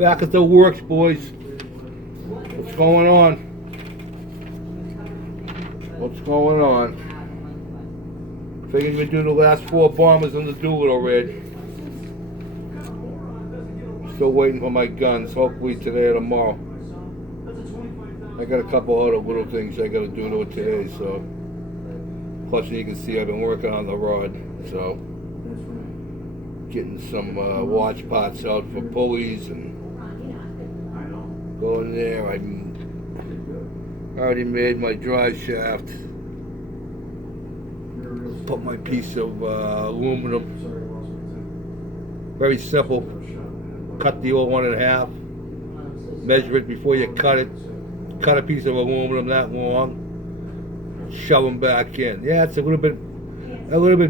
Back at the works, boys. What's going on? What's going on? Figured we'd do the last 4 bombers on the Doolittle raid. Still waiting for my guns. Hopefully today or tomorrow. I got a couple other little things I gotta do to it today, so. Plus you can see I've been working on the rod, so. Getting some watch parts out for pulleys and going there. I already made my drive shaft. Put my piece of aluminum. Very simple. Cut the old one in half. Measure it before you cut it. Cut a piece of aluminum that long. Shove them back in. Yeah, it's a little bit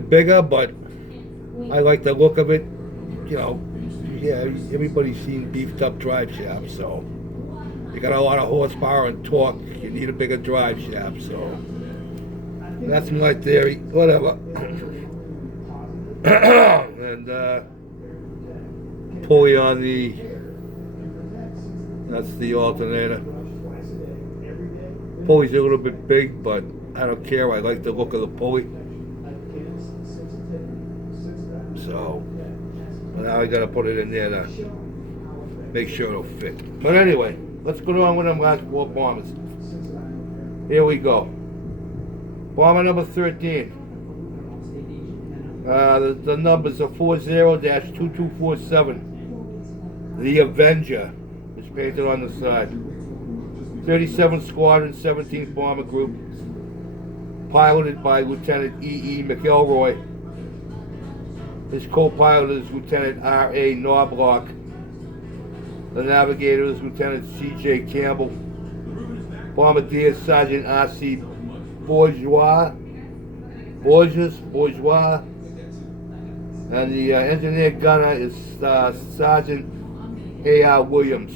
bigger, but I like the look of it. You know, yeah, everybody's seen beefed up drive shafts, so you got a lot of horsepower and torque. You need a bigger drive shaft, so that's my theory. Whatever. And pulley on that's the alternator. Pulley's a little bit big, but I don't care. I like the look of the pulley. So now I gotta put it in there to make sure it'll fit. But anyway, let's go on with them last 4 bombers. Here we go. Bomber number 13. The numbers are 40-2247. The Avenger is painted on the side. 37th Squadron, 17th Bomber Group. Piloted by Lieutenant E.E. McElroy. His co-pilot is Lieutenant R.A. Knobloch. The navigator is Lieutenant C.J. Campbell. Bombardier Sergeant R.C. Bourgeois. And the engineer gunner is Sergeant A.R. Williams.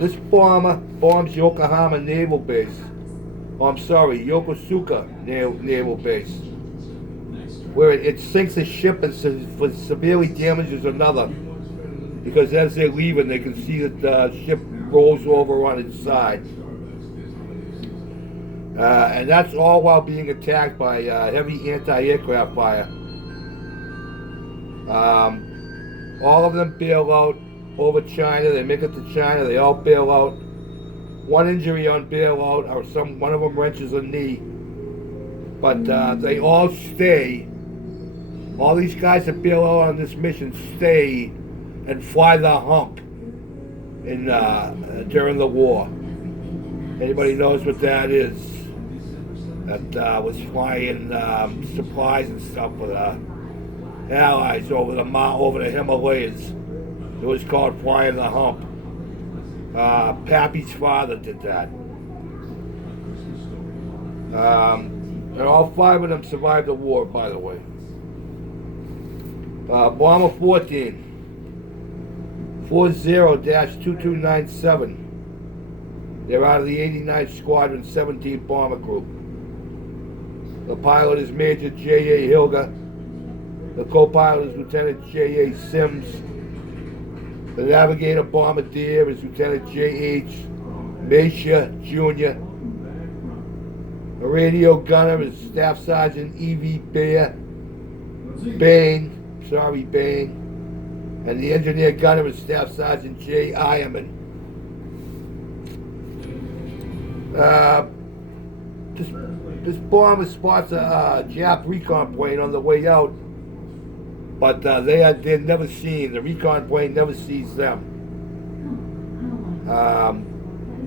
This bomber bombs Yokohama Naval Base. Yokosuka Naval Base, where it sinks a ship and severely damages another. Because as they're leaving, they can see that the ship rolls over on its side. And that's all while being attacked by heavy anti-aircraft fire. All of them bail out over China. They make it to China. They all bail out. One injury on bailout, or one of them wrenches a knee. But they all stay. All these guys that bail out on this mission stay and fly the hump during the war. Anybody knows what that is? That was flying supplies and stuff for the Allies over the Himalayas. It was called flying the hump. Pappy's father did that. And all 5 of them survived the war, by the way. Bomber 14. 40-2297. They're out of the 89th Squadron, 17th Bomber Group. The pilot is Major J.A. Hilger. The co-pilot is Lieutenant J.A. Sims. The navigator bombardier is Lieutenant J.H. Mesha Jr. The radio gunner is Staff Sergeant E.V. Bain. And the engineer gunner is Staff Sergeant J. Ironman. This bomber spots a Jap recon plane on the way out, but they're never seen. The recon plane never sees them.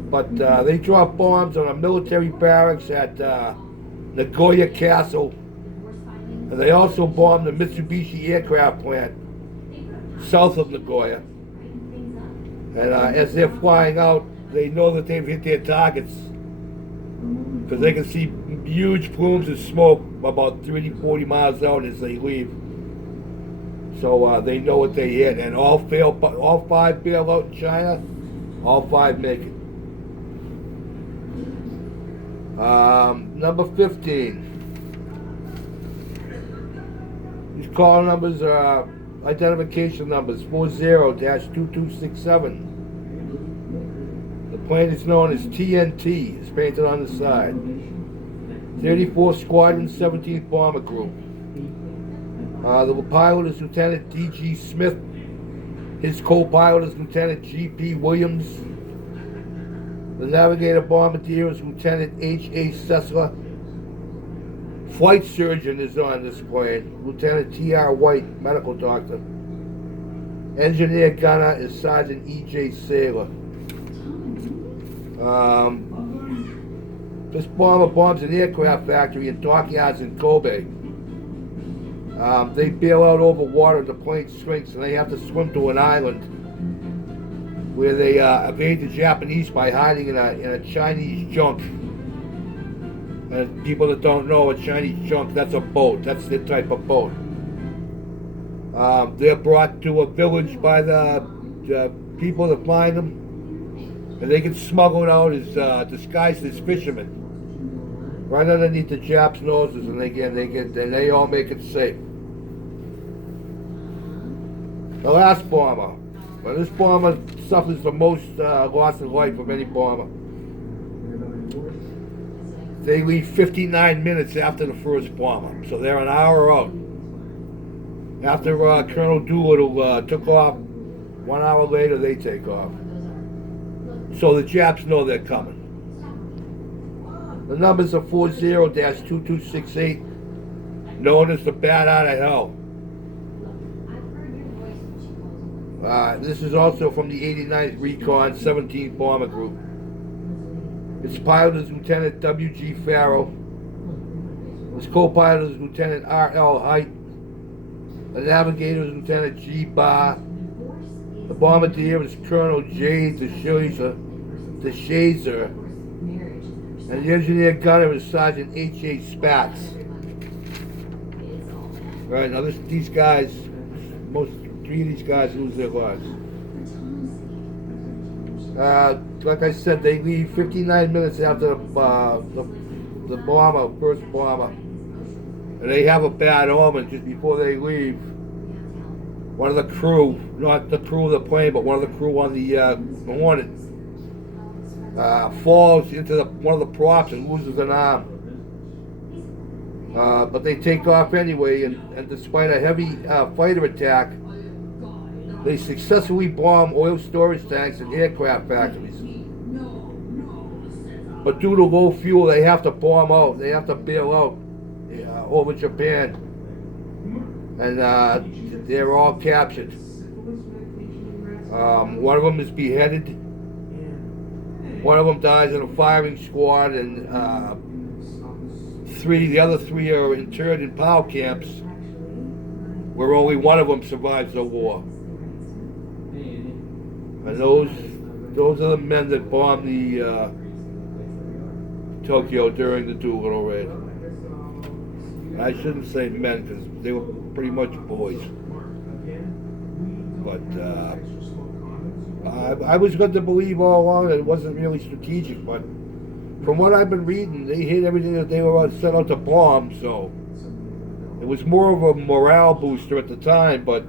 But they drop bombs on a military barracks at Nagoya Castle, and they also bomb the Mitsubishi aircraft plant south of Nagoya. And as they're flying out, they know that they've hit their targets, because they can see huge plumes of smoke about 30-40 miles out as they leave. So they know what they hit, and all 5 bail out in China. All 5 make it. Number 15. These call numbers are identification numbers 40-2267. The plane is known as TNT. It's painted on the side. 34th Squadron, 17th Bomber Group. The pilot is Lieutenant D.G. Smith. His co-pilot is Lieutenant G.P. Williams. The navigator bombardier is Lieutenant H.A. Sessler. Flight surgeon is on this plane, Lieutenant T.R. White, medical doctor. Engineer gunner is Sergeant E.J. Saylor. This bomber bombs an aircraft factory and dockyards in Kobe. They bail out over water, the plane sinks, and they have to swim to an island where they evade the Japanese by hiding in a Chinese junk. And people that don't know, a Chinese junk, that's a boat. That's their type of boat. They're brought to a village by the people that find them, and they get smuggled out as disguised as fishermen, right underneath the Japs' noses, and they all make it safe. The last bomber. Well, this bomber suffers the most loss of life of any bomber. They leave 59 minutes after the first bomber, so they're an hour out. After Colonel Doolittle took off, 1 hour later they take off. So the Japs know they're coming. The numbers are 40-2268, known as the Bat Out of Hell. This is also from the 89th Recon 17th Bomber Group. Its pilot is Lieutenant W.G. Farrell. His co-pilot is Lieutenant R.L. Height. The navigator is Lieutenant G. Barr. The bombardier is Colonel J. DeShazer. And the engineer gunner is Sergeant H.A. Spatz. Right, now these guys, three of these guys lose their lives. Like I said, they leave 59 minutes after the first bomber. And they have a bad omen just before they leave. One of the crew, not the crew of the plane, but one of the crew on the Hornet, falls into one of the props and loses an arm. But they take off anyway, and despite a heavy fighter attack, they successfully bomb oil storage tanks and aircraft factories. But due to low fuel, they have to bomb out. They have to bail out over Japan. And they're all captured. One of them is beheaded. One of them dies in a firing squad, and the other three are interred in POW camps, where only one of them survives the war. And those are the men that bombed the Tokyo during the Doolittle raid. I shouldn't say men, because they were pretty much boys. But I was going to believe all along that it wasn't really strategic, but from what I've been reading, they hit everything that they were set out to bomb, so it was more of a morale booster at the time. But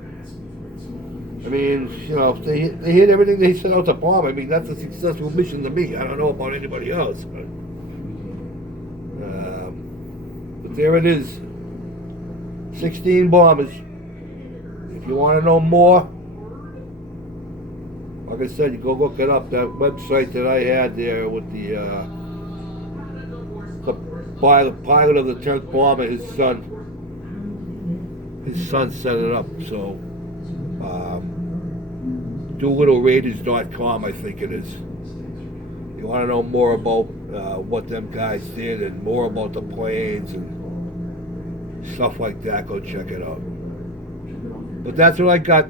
I mean, you know, if they hit everything they set out to bomb, I mean, that's a successful mission to me. I don't know about anybody else, but there it is. 16 bombers. If you want to know more, like I said, you go look it up. That website that I had there with the pilot of the 10th bomber, his son set it up. So DoolittleRaiders.com, I think it is. You want to know more about what them guys did and more about the planes and stuff like that, go check it out. But that's what I got.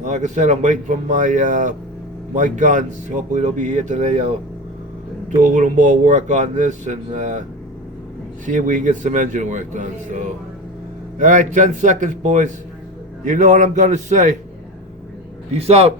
Like I said, I'm waiting for my guns. Hopefully they'll be here today. I'll do a little more work on this and see if we can get some engine work done. So, all right, 10 seconds, boys. You know what I'm going to say. Peace out.